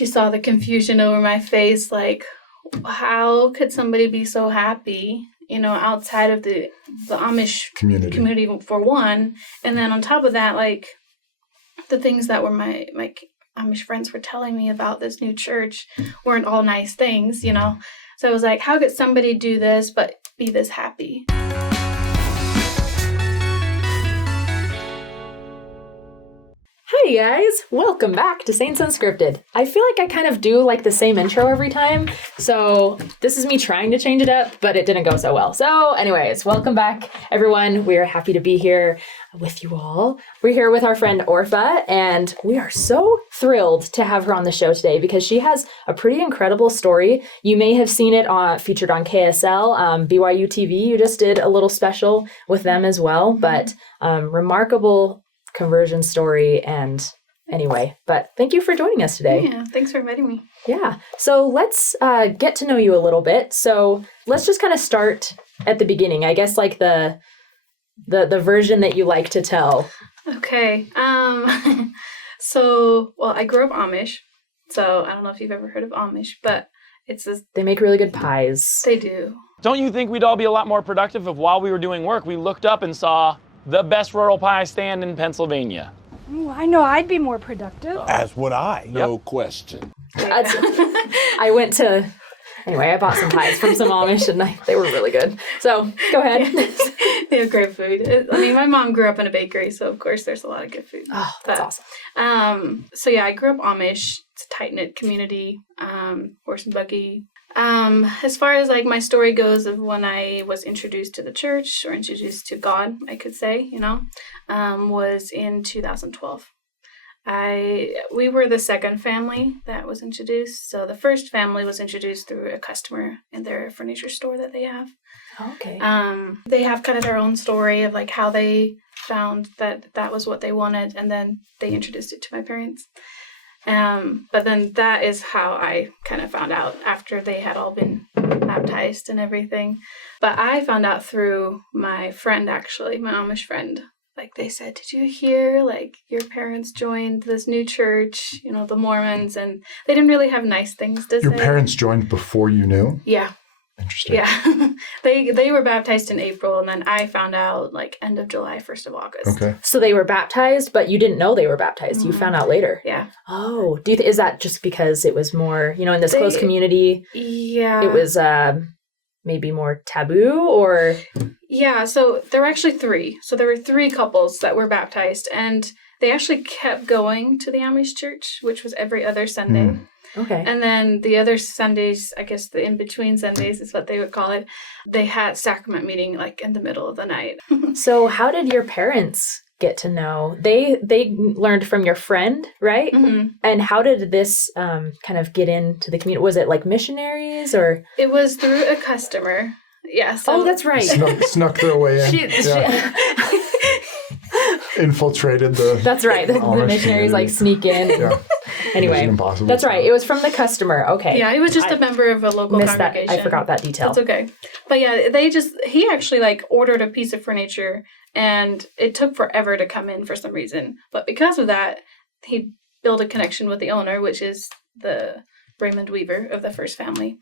she saw the confusion over my face, like, how could somebody be so happy, outside of the Amish community for one, and then on top of that, like, the things that were my Amish friends were telling me about this new church weren't all nice things, So I was like, how could somebody do this but be this happy? Hi guys, welcome back to Saints Unscripted. I feel like I kind of do like the same intro every time, so this is me trying to change it up, but it didn't go so well. So anyways, welcome back everyone. We are happy to be here with you all. We're here with our friend Orpha, and we are so thrilled to have her on the show today because she has a pretty incredible story. You may have seen it featured on KSL, BYU TV. You just did a little special with them as well, but remarkable conversion story. And anyway, but thank you for joining us today. Yeah, thanks for inviting me. Yeah. So let's get to know you a little bit. So let's just kind of start at the beginning. I guess like the version that you like to tell. Okay. So, well, I grew up Amish. So I don't know if you've ever heard of Amish, but it's this. They make really good pies. They do. Don't you think we'd all be a lot more productive if while we were doing work, we looked up and saw the best rural pie stand in Pennsylvania? Ooh, I know I'd be more productive. As would I. No question. I went to, anyway, I bought some pies from some Amish and they were really good. So go ahead. They have great food. I mean, my mom grew up in a bakery, so of course there's a lot of good food. Oh, that's awesome. So yeah, I grew up Amish. It's a tight-knit community, horse and buggy. As far as like my story goes of when I was introduced to the church or introduced to God, I could say, was in 2012. We were the second family that was introduced. So the first family was introduced through a customer in their furniture store that they have. Okay. They have kind of their own story of like how they found that was what they wanted, and then they introduced it to my parents. But then that is how I kind of found out after they had all been baptized and everything. But I found out through my friend, actually, my Amish friend. Like they said, did you hear, like, your parents joined this new church, the Mormons, and they didn't really have nice things to say. Your parents joined before you knew? Yeah. Interesting. Yeah. They were baptized in April, and then I found out, like, end of July, 1st of August. Okay. So they were baptized, but you didn't know they were baptized. You found out later. Yeah. Oh, is that just because it was more, in this close community? Yeah. It was maybe more taboo, or? Yeah, so there were actually three. So there were three couples that were baptized, and they actually kept going to the Amish church, which was every other Sunday. Okay. And then the other Sundays, I guess the in-between Sundays is what they would call it, they had sacrament meeting like in the middle of the night. So how did your parents get to know? They learned from your friend, right? Mm-hmm. And how did this kind of get into the community? Was it like missionaries or? It was through a customer. Yeah. So that's right. Snuck their way in. Infiltrated the. That's right. The missionaries like sneak in. And, anyway, that's right. It was from the customer. Okay. Yeah, it was just a member of a local congregation. That. I forgot that detail. That's okay. But yeah, he actually like ordered a piece of furniture, and it took forever to come in for some reason. But because of that, he built a connection with the owner, which is the Raymond Weaver of the first family.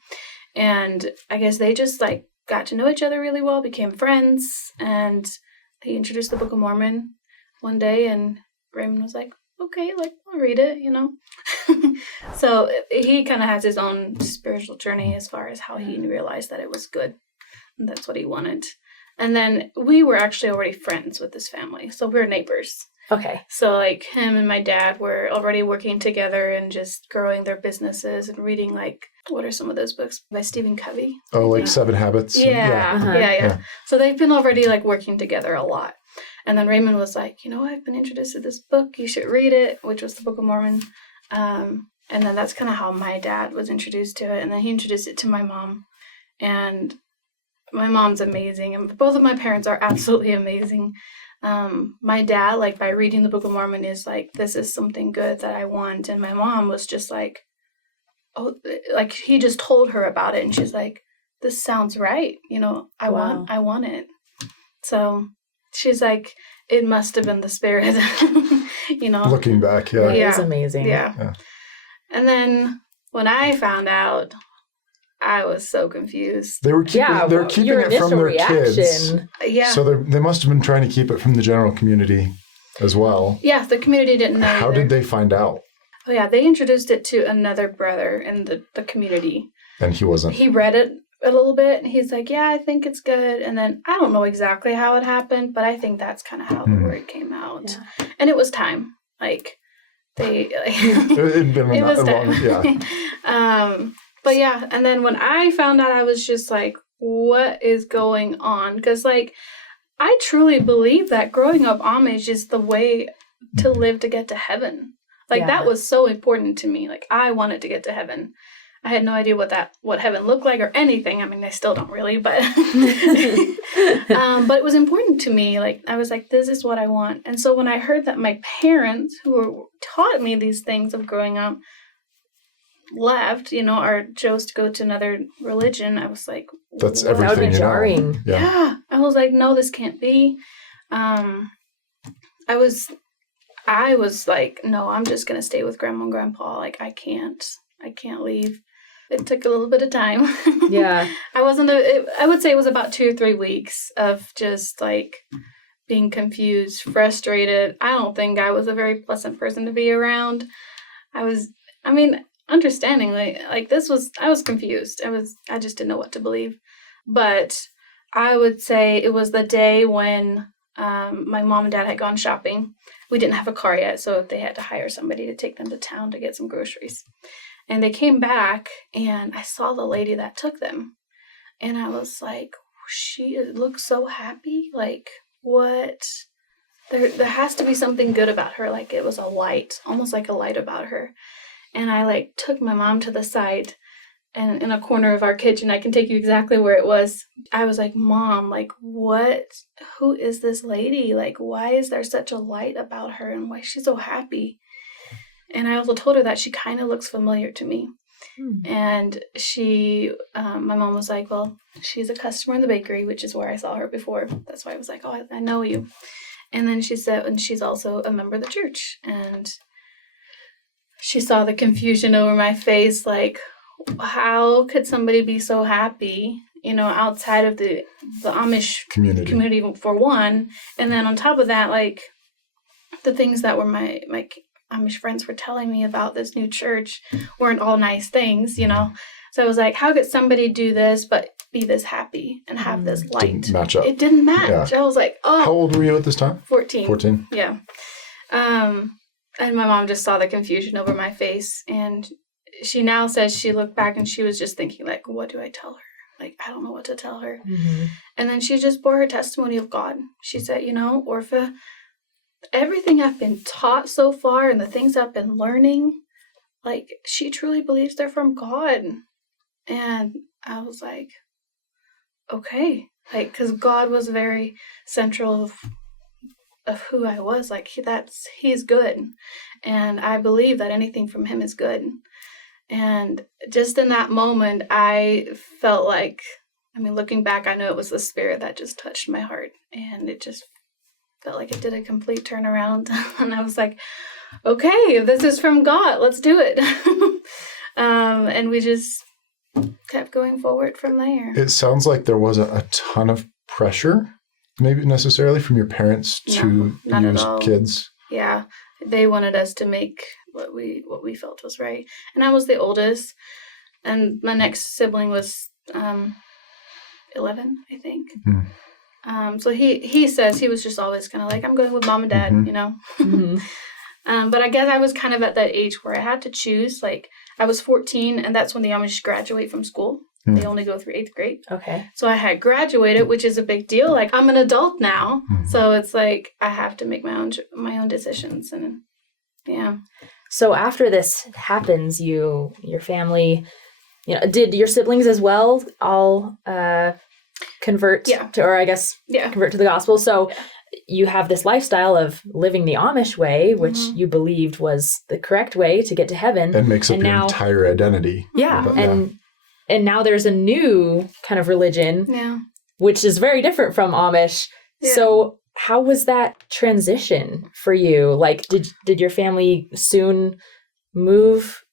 And I guess they just like got to know each other really well, became friends, and he introduced the Book of Mormon one day, and Raymond was like, okay, like, I'll read it, So he kind of has his own spiritual journey as far as how he realized that it was good, and that's what he wanted. And then we were actually already friends with this family, so we're neighbors. Okay. So, like, him and my dad were already working together and just growing their businesses and reading, like, what are some of those books by Stephen Covey? Oh, like 7 Habits? Yeah. So they've been already, like, working together a lot. And then Raymond was like, I've been introduced to this book. You should read it, which was the Book of Mormon. And then that's kind of how my dad was introduced to it. And then he introduced it to my mom. And my mom's amazing. And both of my parents are absolutely amazing. My dad, like, by reading the Book of Mormon is like, this is something good that I want. And my mom was just like, oh, like, he just told her about it. And she's like, this sounds right. I want it. So she's like, it must have been the Spirit, Looking back, yeah. It is amazing. Yeah. And then when I found out, I was so confused. They were keeping, your it from initial their kids. reaction. Yeah. So they must have been trying to keep it from the general community as well. Yeah, the community didn't know How either. did they find out? Oh, yeah, they introduced it to another brother in the community. And he wasn't. He read it a little bit, and he's like, yeah, I think it's good. And then I don't know exactly how it happened, but I think that's kind of how the word came out. Yeah. And it was time. Like, they... It'd been it was a long, time. yeah. But yeah, and then when I found out, I was just like, what is going on? Because, like, I truly believe that growing up Amish is the way to live to get to heaven. Like, that was so important to me. Like, I wanted to get to heaven. I had no idea what heaven looked like or anything. I mean, I still don't really, but but it was important to me. Like, I was like, this is what I want. And so when I heard that my parents, who taught me these things of growing up, left, or chose to go to another religion, I was like, That's what? everything. That would be jarring. Yeah. I was like, no, this can't be. I was like, no, I'm just gonna stay with Grandma and Grandpa. Like, I can't leave. It took a little bit of time. Yeah. I would say it was about 2 or 3 weeks of just like being confused, frustrated. I don't think I was a very pleasant person to be around. Understandingly, like I was confused. I just didn't know what to believe. But I would say it was the day when my mom and dad had gone shopping. We didn't have a car yet, so they had to hire somebody to take them to town to get some groceries. And they came back, and I saw the lady that took them. And I was like, she looks so happy. Like, what? There has to be something good about her. Like, it was a light, almost like a light about her. And I, like, took my mom to the side, and in a corner of our kitchen, I can take you exactly where it was. I was like, Mom, like, what? Who is this lady? Like, why is there such a light about her, and why is she so happy? And I also told her that she kind of looks familiar to me. And my mom was like, well, she's a customer in the bakery, which is where I saw her before. That's why I was like, oh, I know you. And then she said, and she's also a member of the church. And she saw the confusion over my face, like, how could somebody be so happy, outside of the Amish community for one, and then on top of that, like, the things that were my Amish friends were telling me about this new church weren't all nice things, So I was like, how could somebody do this but be this happy and have this light? Didn't match up. It didn't match. Yeah. I was like, oh. How old were you at this time? 14. 14? Yeah. And my mom just saw the confusion over my face, and she now says she looked back and she was just thinking, like, what do I tell her? Like, I don't know what to tell her. Mm-hmm. And then she just bore her testimony of God. She said, Orpha, everything I've been taught so far and the things I've been learning, like, she truly believes they're from God. And I was like, okay. Like, because God was very central of who I was. Like, he's good. And I believe that anything from him is good. And just in that moment, I felt like, looking back, I know it was the Spirit that just touched my heart. And it just felt like it did a complete turnaround. And I was like, okay, if this is from God, let's do it. And we just kept going forward from there. It sounds like there wasn't a ton of pressure, maybe necessarily from your parents to use kids. Yeah, they wanted us to make what we felt was right. And I was the oldest, and my next sibling was 11, I think. So he says he was just always kind of like, I'm going with mom and dad, Mm-hmm. But I guess I was kind of at that age where I had to choose. Like, I was 14, and that's when the Amish graduate from school. They only go through 8th grade. Okay. So I had graduated, which is a big deal. Like, I'm an adult now. So it's like I have to make my own decisions. And yeah. So after this happens, your family, did your siblings as well all convert convert to the gospel? So you have this lifestyle of living the Amish way, which you believed was the correct way to get to heaven. And makes up your entire identity. Yeah. And now there's a new kind of religion, which is very different from Amish. Yeah. So how was that transition for you? Like, did your family soon move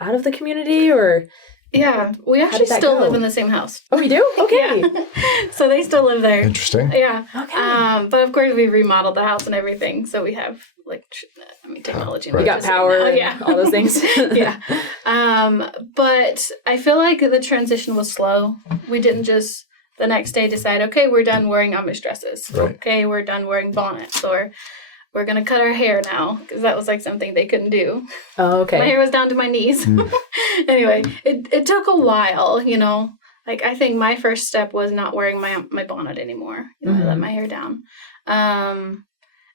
out of the community, or? Yeah, we How actually did that still go? live in the same house. Oh, you do? Okay. Yeah. So they still live there. Interesting. Yeah. Okay. But of course we remodeled the house and everything, so we have like technology. Right. You got power and Yeah. all those things. Yeah. But I feel like the transition was slow. We didn't just the next day decide, okay, we're done wearing Amish dresses. Right. Okay, we're done wearing bonnets, or we're gonna cut our hair now, because that was like something they couldn't do. Oh, okay. My hair was down to my knees. Anyway, it took a while, you know. Like, I think my first step was not wearing my bonnet anymore. You know, I let my hair down. And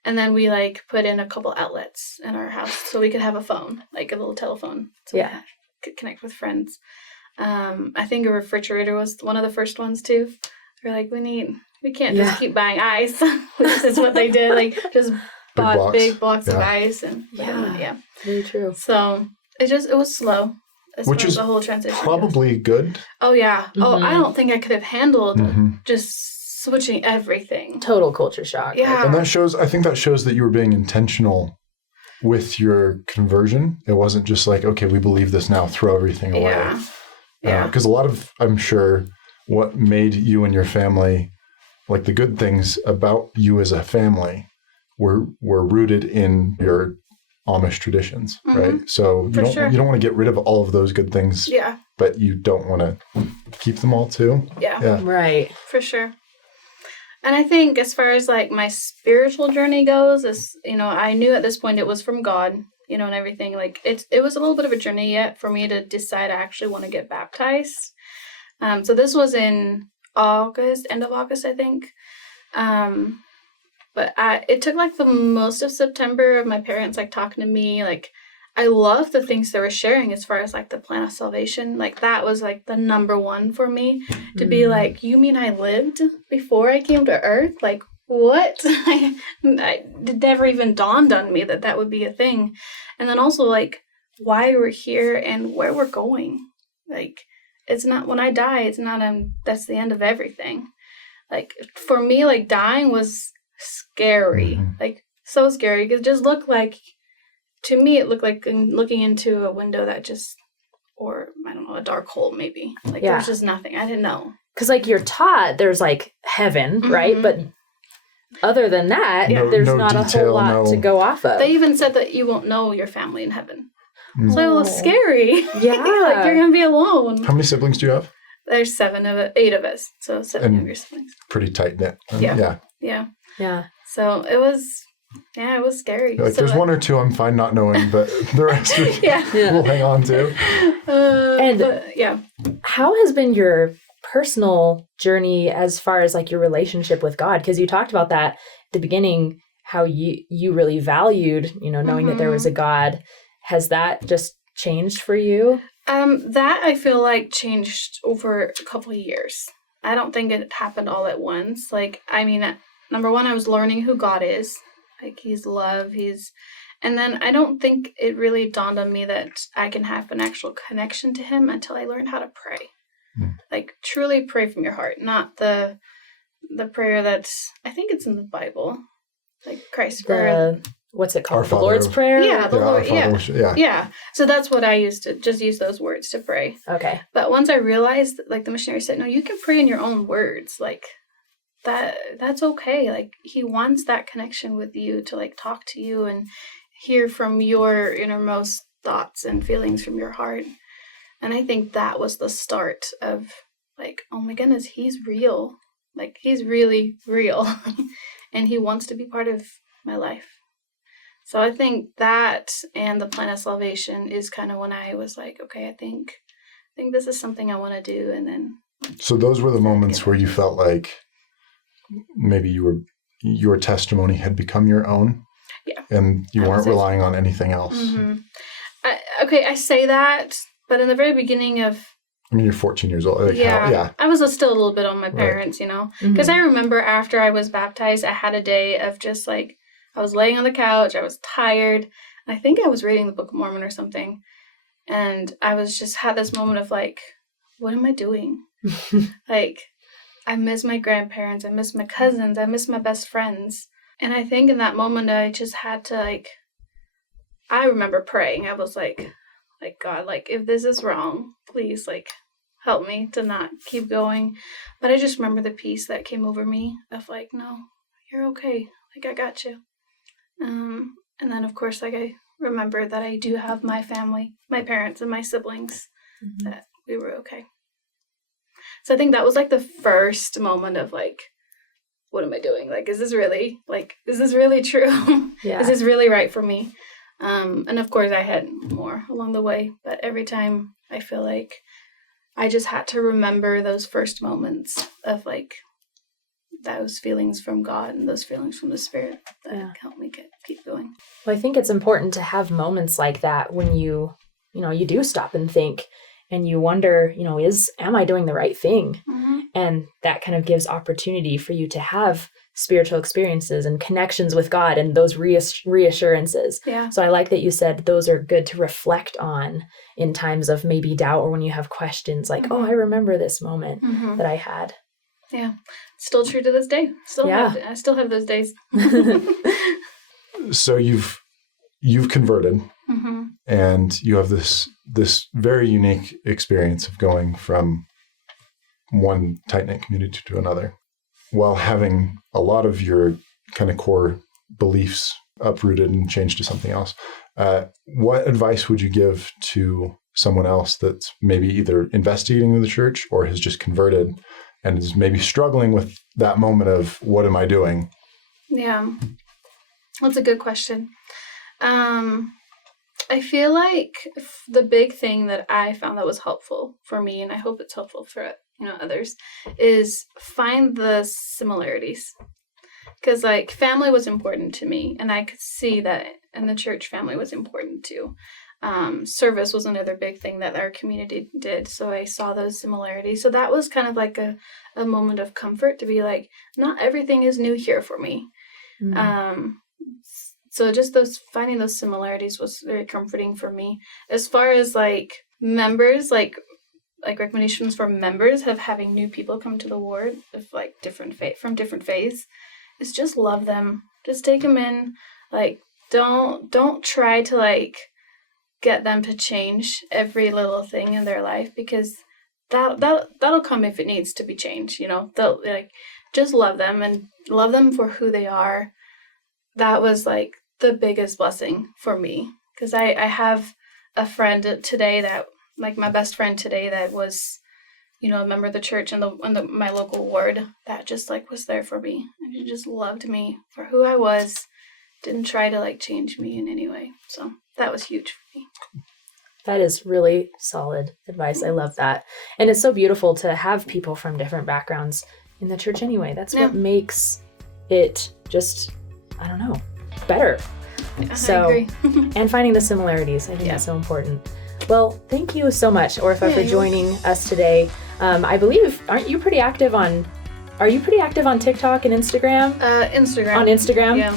then we like put in a couple outlets in our house so we could have a phone, like a little telephone, so we could connect with friends. I think a refrigerator was one of the first ones too. We're like, we can't just keep buying ice. This is what they did. Like, just bought big blocks of ice, and Very true. So it was slow. Which is the whole transition probably good. Oh yeah. Oh, I don't think I could have handled Mm-hmm. just switching everything. Total culture shock. Yeah. And I think that shows that you were being intentional with your conversion. It wasn't just like, okay, we believe this now, throw everything away. Yeah. Yeah. Because a lot of, I'm sure, what made you and your family, like the good things about you as a family, were rooted in your Amish traditions, right? So you don't want to get rid of all of those good things, but you don't want to keep them all too. Yeah. Right. For sure. And I think as far as like my spiritual journey goes, is, you know, I knew at this point it was from God, you know, and everything. Like it was a little bit of a journey yet for me to decide I actually want to get baptized. So this was in August, end of August, I think. But it took like the most of September of my parents like talking to me. Like, I love the things they were sharing as far as like the plan of salvation. Like, that was like the number one for me, to be like, you mean I lived before I came to earth? Like, what? It never even dawned on me that would be a thing. And then also like why we're here and where we're going. Like, it's not, when I die, it's not that's the end of everything. Like, for me, like, dying was scary, like so scary, because it just looked like, to me, it looked like looking into a window that just, or I don't know, a dark hole maybe. Like, there was just nothing. I didn't know. Because like you're taught there's like heaven, right? But other than that, there's not detail, a whole lot to go off of. They even said that you won't know your family in heaven. So it was scary. Yeah. Like, you're gonna be alone. How many siblings do you have? There's 8 of us, so 7 And younger siblings. Pretty tight knit. Yeah. So it was scary. Like, so there's one or two I'm fine not knowing, but the rest we'll hang on to. How has been your personal journey as far as like your relationship with God? Because you talked about that at the beginning, how you really valued, you know, knowing that there was a God. Has that just changed for you? That I feel like changed over a couple of years. I don't think it happened all at once. Like, I mean, number one, I was learning who God is. Like, he's love, and then I don't think it really dawned on me that I can have an actual connection to him until I learned how to pray. Like, truly pray from your heart, not the prayer that's, I think it's in the Bible, like Christ's prayer. What's it called? Our The Father. Lord's Prayer? Yeah, the Lord. Yeah. So that's what I used to just use those words to pray. Okay. But once I realized, like, the missionary said, no, you can pray in your own words. Like, that's okay. Like, he wants that connection with you, to like talk to you and hear from your innermost thoughts and feelings from your heart. And I think that was the start of like, oh my goodness, he's real. Like, he's really real. And he wants to be part of my life. So I think that and the plan of salvation is kind of when I was like, okay, I think this is something I want to do. And then. So those were the moments where you felt like maybe your testimony had become your own. Yeah. And you weren't relying on anything else. I say that, but in the very beginning of. I mean, you're 14 years old. Like, I was still a little bit on my parents, you know, because I remember after I was baptized, I had a day of just like, I was laying on the couch, I was tired, and I think I was reading the Book of Mormon or something, and I was just had this moment of like, what am I doing? Like, I miss my grandparents, I miss my cousins, I miss my best friends, and I think in that moment I just had to like, I remember praying. I was like, like, God, like, if this is wrong, please, like, help me to not keep going. But I just remember the peace that came over me of, like, no, you're okay. Like, I got you. And then, of course, like, I remember that I do have my family, my parents and my siblings, that we were okay. So I think that was, like, the first moment of, like, what am I doing? Like, is this really true? Yeah. Is this really right for me? And of course I had more along the way, but every time I feel like I just had to remember those first moments of, like, those feelings from God and those feelings from the Spirit that helped me keep going. Well, I think it's important to have moments like that when you do stop and think and you wonder, am I doing the right thing? Mm-hmm. And that kind of gives opportunity for you to have spiritual experiences and connections with God and those reassurances. Yeah. So I like that you said those are good to reflect on in times of maybe doubt or when you have questions like, oh, I remember this moment that I had. Yeah. Still true to this day. I still have those days. So you've converted, and you have this very unique experience of going from one tight-knit community to another, while having a lot of your kind of core beliefs uprooted and changed to something else. What advice would you give to someone else that's maybe either investigating with the church or has just converted and is maybe struggling with that moment of, what am I doing? Yeah. That's a good question. I feel like the big thing that I found that was helpful for me, and I hope it's helpful for others, is find the similarities. Because, like, family was important to me, and I could see that in the church family was important too. Service was another big thing that our community did, so I saw those similarities. So that was kind of like a moment of comfort to be like, not everything is new here for me. So just finding those similarities was very comforting for me. As far as, like, members, like recommendations for members of having new people come to the ward of, like, from different faiths, is just love them. Just take them in. Like, don't try to, like, get them to change every little thing in their life, because that'll come if it needs to be changed. They'll, like, just love them and love them for who they are. That was, like, the biggest blessing for me, because I have a friend today that, like, my best friend today that was, a member of the church in my local ward that just, like, was there for me, and she just loved me for who I was, didn't try to, like, change me in any way. So that was huge for me. That is really solid advice. I love that. And it's so beautiful to have people from different backgrounds in the church anyway. That's what makes it just, I don't know, better. I agree. And finding the similarities. I think that's so important. Well, thank you so much, Orpha, for joining us today. I believe, are you pretty active on TikTok and Instagram? Instagram. On Instagram? Yeah.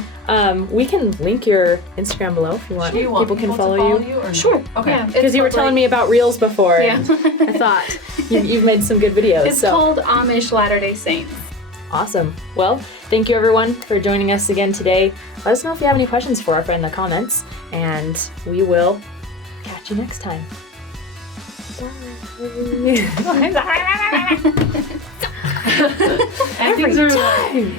We can link your Instagram below if you want. Do you want people can follow you. or Sure. Okay. Yeah, Because you were telling me about Reels before. Yeah. And I thought you've made some good videos. It's called Amish Latter-day Saints. Awesome. Well, thank you everyone for joining us again today. Let us know if you have any questions for Orpha in the comments, and we will catch you next time. Bye. Every time.